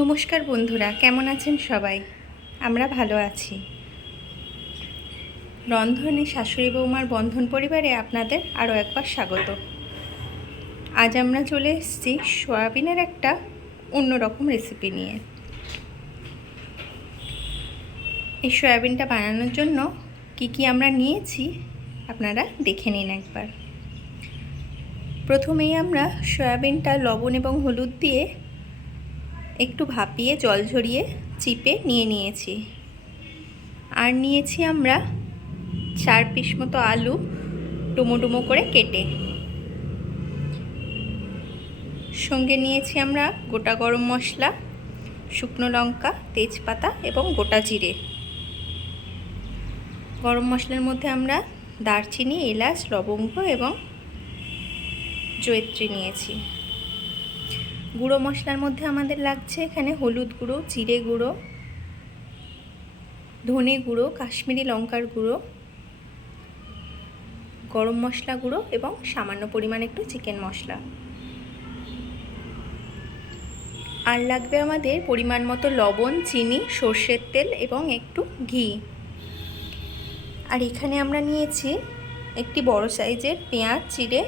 নমস্কার বন্ধুরা, কেমন আছেন সবাই? আমরা ভালো আছি। রন্ধনে শাশুড়ি বৌমার বন্ধন পরিবারে আপনাদের আরও একবার স্বাগত। আজ আমরা চলে এসেছি সয়াবিনের একটা অন্যরকম রেসিপি নিয়ে। এই সয়াবিনটা বানানোর জন্য কি আমরা নিয়েছি আপনারা দেখে নিন একবার। প্রথমেই আমরা সয়াবিনটা লবণ এবং হলুদ দিয়ে একটু ভাপিয়ে জল ঝরিয়ে চিপে নিয়েছি। আর নিয়েছি আমরা 4 পিস মতো আলু ডুমো ডুমো করে কেটে। সঙ্গে নিয়েছি আমরা গোটা গরম মশলা, শুকনো লঙ্কা, তেজপাতা এবং গোটা জিরে। গরম মশলার মধ্যে আমরা দারচিনি, এলাচ, লবঙ্গ এবং জয়িত্রী নিয়েছি। গুঁড়ো মশলার মধ্যে আমাদের লাগছে এখানে হলুদ গুঁড়ো, জিরে গুঁড়ো, ধনে গুঁড়ো, কাশ্মীরি লঙ্কার গুঁড়ো, গরম মশলা গুঁড়ো এবং সামান্য পরিমাণে একটু চিকেন মশলা। আর লাগবে আমাদের পরিমাণ মতো লবণ, চিনি, সর্ষের তেল এবং একটু ঘি। আর এখানে আমরা নিয়েছি একটি বড় সাইজের পেঁয়াজ চিড়ে,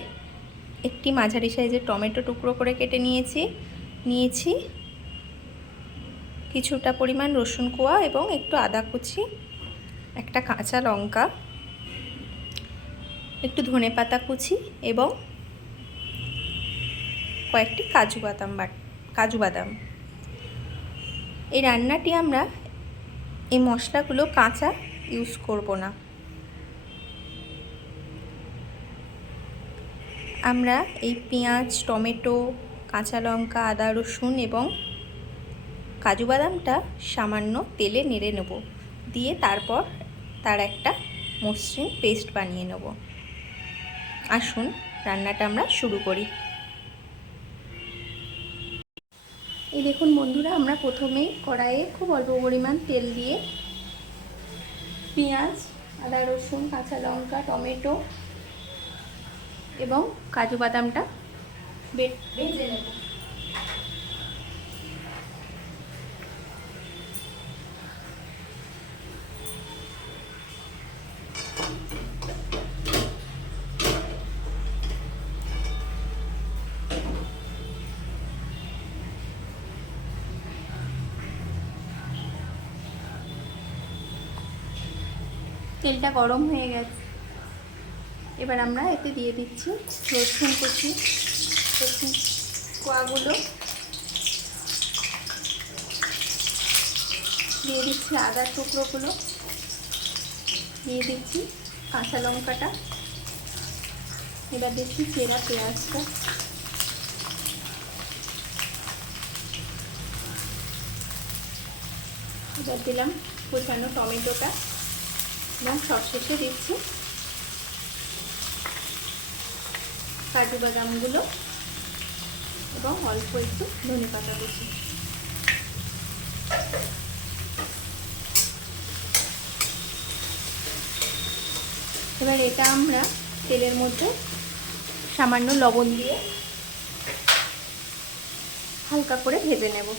একটি মাঝারি সাইজের টমেটো টুকরো করে কেটে নিয়েছি কিছুটা পরিমাণ রসুন কোয়া এবং একটু আদা কুচি, একটা কাঁচা লঙ্কা, একটু ধনেপাতা কুচি এবং কয়েকটি কাজু বাদাম। এই রান্নাটি আমরা এই মশলাগুলো কাঁচা ইউজ করব না। আমরা এই পেঁয়াজ, টমেটো, কাঁচা লঙ্কা, আদা, রসুন এবং কাজু বাদামটা সামান্য তেলে নেড়ে নেব, দিয়ে তারপর তার একটা মসৃণ পেস্ট বানিয়ে নেব। আসুন রান্নাটা আমরা শুরু করি। এই দেখুন বন্ধুরা, আমরা প্রথমেই কড়াইয়ে খুব অল্প পরিমাণ তেল দিয়ে পেঁয়াজ, আদা, রসুন, কাঁচা লঙ্কা, টমেটো এবং কাজু বাদামটা ভেজে নেব। তেলটা গরম হয়ে গেছে, এবার আমরা এতে দিয়ে দিচ্ছি রসুন কুচি, রসুন কোয়াগুলো দিয়ে দিচ্ছি, আদার টুকরোগুলো দিয়ে দিচ্ছি, কাঁচা লঙ্কাটা, এবার দিচ্ছি চেরা পেঁয়াজটা, এবার দিলাম কুচানো টমেটোটা এবং সবশেষে দিচ্ছি কাজু বাদামগুলো এবং অল্প একটু ধনেপাতা কুচি। এবার এটা আমরা তেলের মধ্যে সামান্য লবণ দিয়ে হালকা করে ভেজে নেব।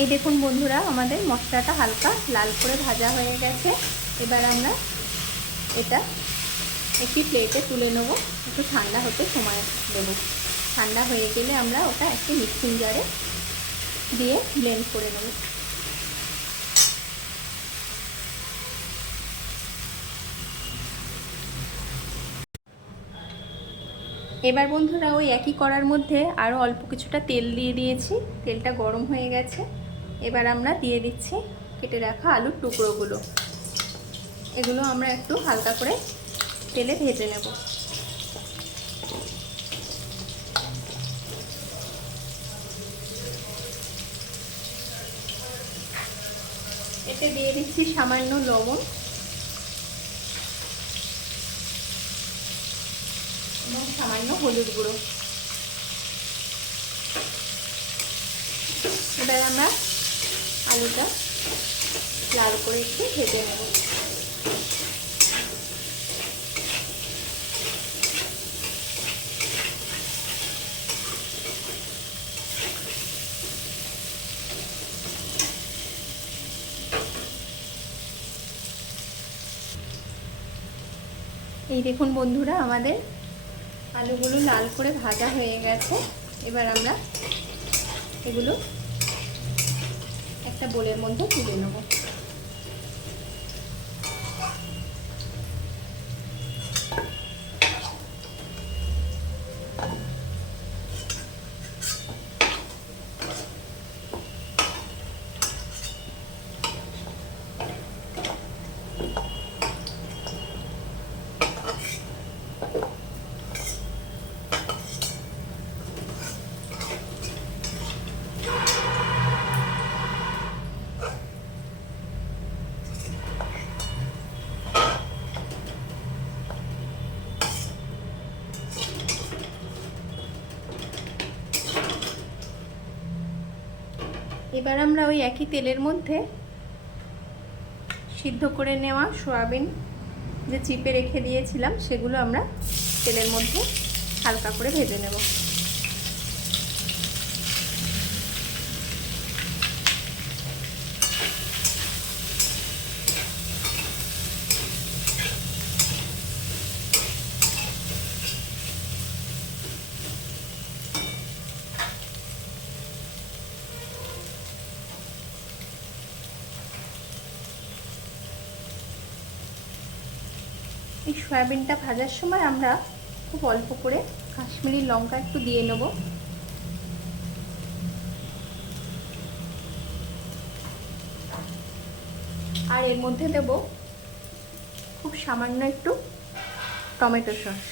এই দেখুন বন্ধুরা, আমাদের মশলাটা হালকা লাল করে ভাজা হয়ে গেছে। এবার আমরা এটা একটি প্লেটে তুলে নেব, একটু ঠান্ডা হতে সময় দেব। ঠান্ডা হয়ে গেলে আমরা ওটা একটি মিক্সিং জারে দিয়ে ব্লেন্ড করে নেব। এবার বন্ধুরা ওই একই কড়ার মধ্যে আরও অল্প কিছুটা তেল দিয়ে দিয়েছি। তেলটা গরম হয়ে গেছে। এবার আমরা দিয়ে দিচ্ছি কেটে রাখা আলুর টুকরোগুলো। এগুলো আমরা একটু হালকা করে তেলে ভেজে নেব। এতে দিয়ে দিচ্ছি সামান্য লবণ এবং সামান্য হলুদ গুঁড়ো। এবার আমরা আলুটা লাল করে একটু ভেজে নেব। এই দেখুন বন্ধুরা, আমাদের আলুগুলো লাল করে ভাজা হয়ে গেছে। এবার আমরা এগুলো একটা বোলের মধ্যে তুলে নেব। এবার আমরা ওই একই তেলের মধ্যে সিদ্ধ করে নেওয়া সয়াবিন যে চিপে রেখে দিয়েছিলাম সেগুলো আমরা তেলের মধ্যে হালকা করে ভেজে নেব। এই সয়াবিনটা ভাজার সময় আমরা খুব অল্প করে কাশ্মীরি লঙ্কা একটু দিয়ে নেব। আর এর মধ্যে দেব খুব সামান্য একটু টমেটো সস।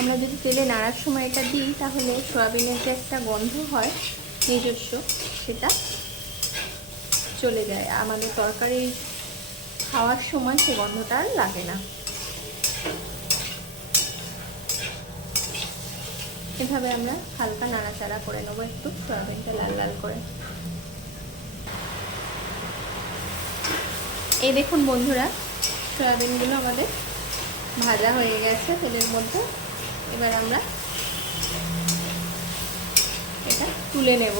আমরা যদি তেলে নাড়ার সময় এটা দিই তাহলে সয়াবিনের যে একটা গন্ধ হয় নিজস্ব, সেটা চলে যায়। আমাদের তরকারি খাওয়ার সময় সে গন্ধটা আর লাগে না। এভাবে আমরা হালকা নাড়াচাড়া করে নেবো একটু, সয়াবিনটা লাল লাল করে। এই দেখুন বন্ধুরা, সয়াবিনগুলো আমাদের ভাজা হয়ে গেছে তেলের মধ্যে। এবার আমরা এটা তুলে নেব।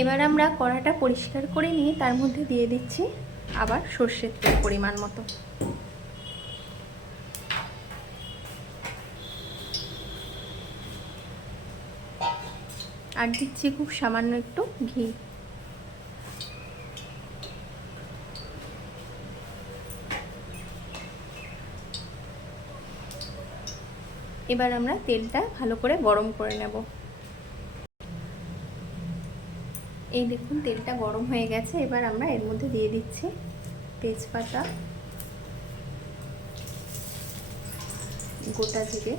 এবার আমরা কড়াটা পরিষ্কার করে নিয়ে তার মধ্যে দিয়ে দিচ্ছি আবার সর্ষের তেল পরিমাণ মতো। আর দিচ্ছি খুব সামান্য একটু ঘি। এবার আমরা তেলটা ভালো করে গরম করে নেব। এই দেখুন তেলটা গরম হয়ে গেছে। এবার আমরা এর মধ্যে দিয়ে দিচ্ছি তেজপাতা, গোটা জিরে,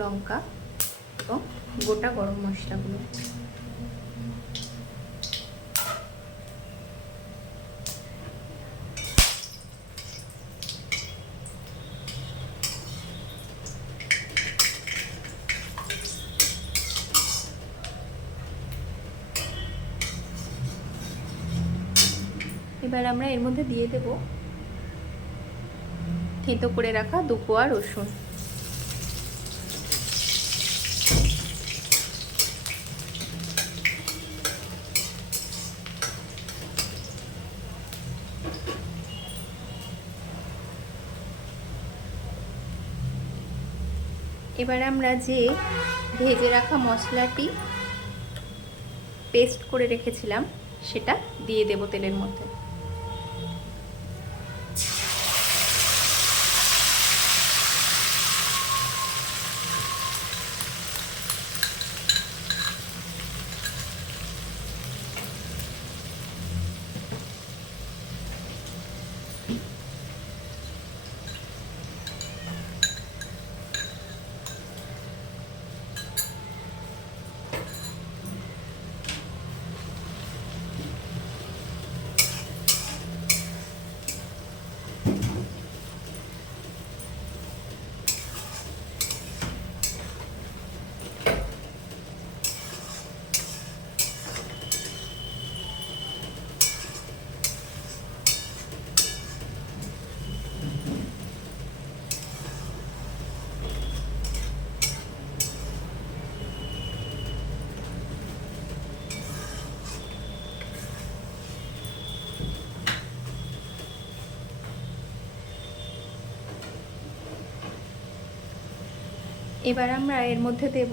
লঙ্কা এবং গোটা গরম মশলাগুলো। এবার আমরা এর মধ্যে দিয়ে দেব থেঁতো করে রাখা 2 কোয়া রসুন। এবার আমরা যে ভেজে রাখা মশলাটি পেস্ট করে রেখেছিলাম সেটা দিয়ে দেব তেলের মধ্যে। এবার আমরা এর মধ্যে দেব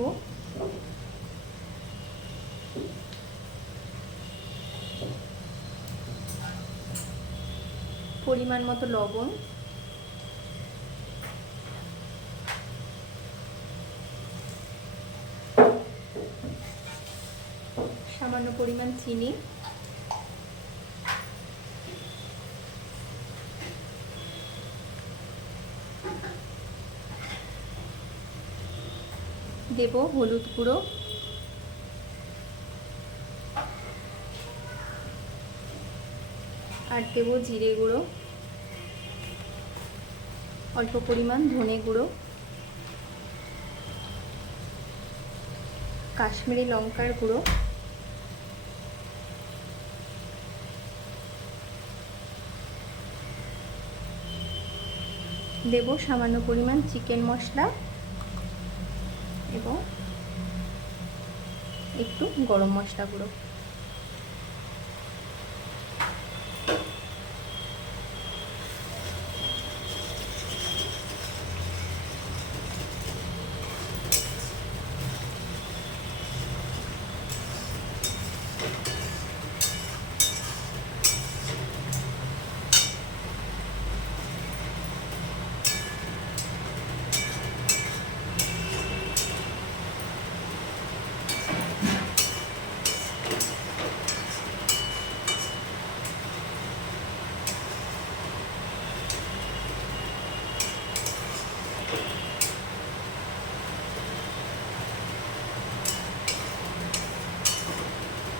পরিমাণ মতো লবণ, সামান্য পরিমাণ চিনি, দেব হলুদ গুঁড়ো, আর দেব জিরে গুঁড়ো, অল্প পরিমাণ ধনে গুঁড়ো, কাশ্মীরি লঙ্কার গুঁড়ো, দেব সামান্য পরিমাণ চিকেন মশলা এবং একটু গরম মশলা গুঁড়ো।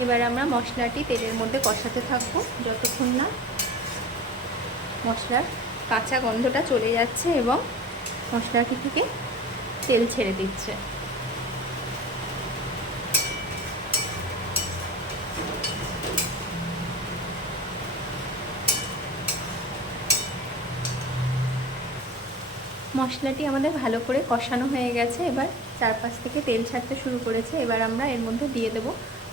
এবার আমরা মশলাটি তেলের মধ্যে কষাতে থাকবো যতক্ষণ না মশলার কাঁচা গন্ধটা চলে যাচ্ছে এবং মশলাটি থেকে তেল ছেড়ে দিচ্ছে। মশলাটি আমাদের ভালো করে কষানো হয়ে গেছে, এবার চারপাশ থেকে তেল ছাড়তে শুরু করেছে। এবার আমরা এর মধ্যে দিয়ে দেব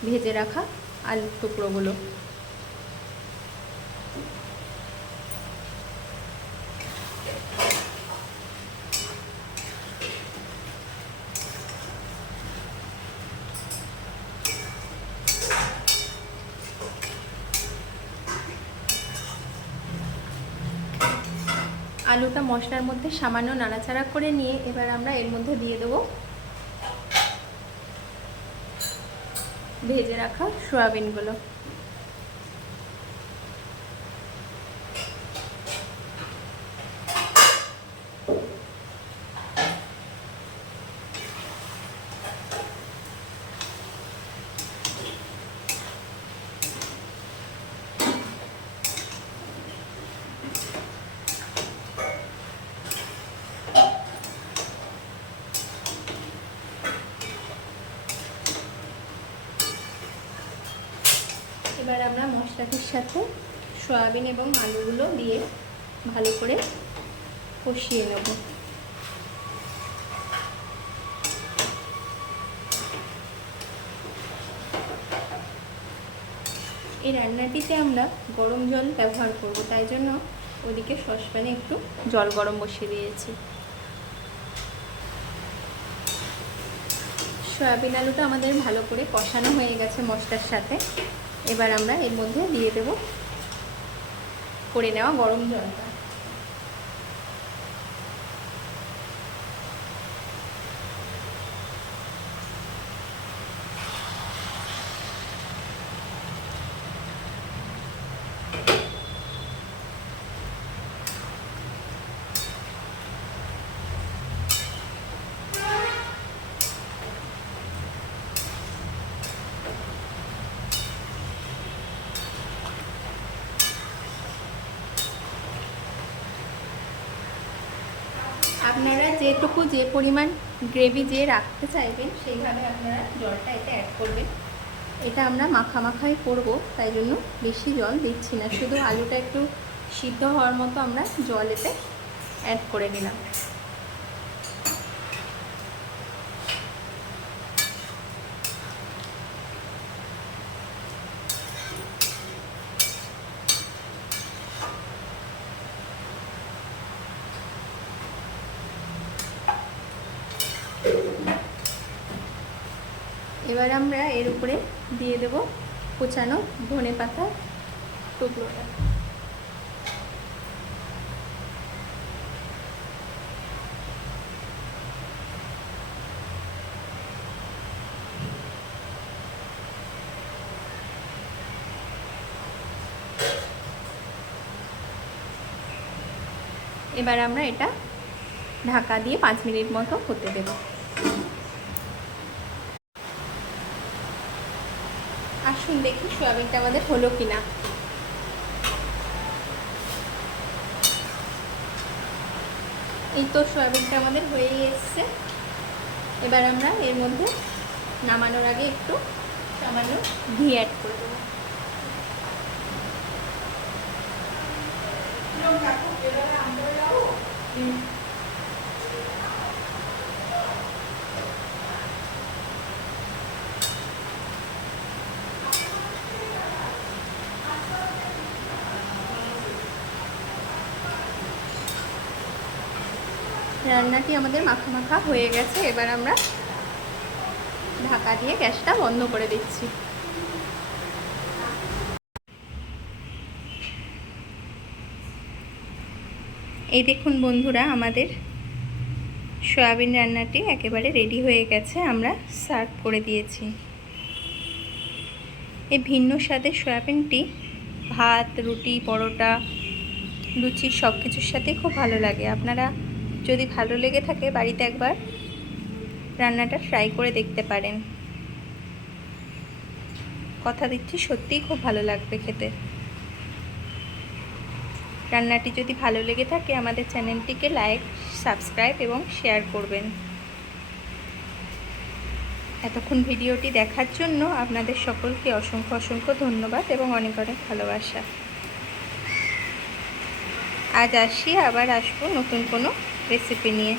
ভেজে রাখা আলুর টুকরোগুলো। আলুটা মশলার মধ্যে সামান্য নাড়াচাড়া করে নিয়ে এবার আমরা এর মধ্যে দিয়ে দেব ভেজে রাখা সয়াবিনগুলো। এবার আমরা মশলাটির সাথে সয়াবিন এবং আলুগুলো দিয়ে ভালো করে কষিয়ে নেব। এই রান্নাটিতে আমরা গরম জল ব্যবহার করব, তাই জন্য ওদিকে সসপ্যানে একটু জল গরম বসিয়ে দিয়েছি। সয়াবিন আলুটা আমাদের ভালো করে কষানো হয়ে গেছে মশলার সাথে। এবার আমরা এর মধ্যে দিয়ে দেব করে নেওয়া গরম জলটা। আপনারা যেটুকু যে পরিমাণ গ্রেভি যে রাখতে চাইবেন সেইভাবে আপনারা জলটা এতে অ্যাড করবেন। এটা আমরা মাখামাখাই করব, তাই জন্য বেশি জল দিচ্ছি না, শুধু আলুটা একটু সিদ্ধ হওয়ার মতো আমরা জল এতে অ্যাড করে নিলাম। এবার আমরা এর উপরে দিয়ে দেব কুচানো ধনেপাতা টুকরোটা। এবার আমরা এটা ঢাকা দিয়ে 5 মিনিট মতো হতে দেব। আসুন দেখি সয়াবিনটা আমাদের হলো কিনা। এই তো সয়াবিনটা আমাদের হয়েই এসছে। এবার আমরা এর মধ্যে নামানোর আগে একটু সামান্য ঘি অ্যাড করে দেবো। রান্নাটি আমাদের মাখা মাখা হয়ে গেছে। এবার আমরা ঢাকা দিয়ে গ্যাসটা বন্ধ করে দিচ্ছি। এই দেখুন বন্ধুরা, আমাদের সয়াবিন রান্নাটি একেবারে রেডি হয়ে গেছে। আমরা সার্ভ করে দিয়েছি। এই ভিন্ন স্বাদের সয়াবিনটি ভাত, রুটি, পরোটা, লুচি সব কিছুর সাথে খুব ভালো লাগে। আপনারা যদি ভালো লেগে থাকে বাড়িতে একবার রান্নাটা ট্রাই করে দেখতে পারেন। কথা দিচ্ছি সত্যিই খুব ভালো লাগবে খেতে। রান্নাটি যদি ভালো লেগে থাকে আমাদের চ্যানেলটিকে লাইক, সাবস্ক্রাইব এবং শেয়ার করবেন। এতক্ষণ ভিডিওটি দেখার জন্য আপনাদের সকলকে অসংখ্য অসংখ্য ধন্যবাদ এবং অনেক অনেক ভালোবাসা। আজ আসি, আবার আসবো নতুন কোনো রেসিপি নিয়ে।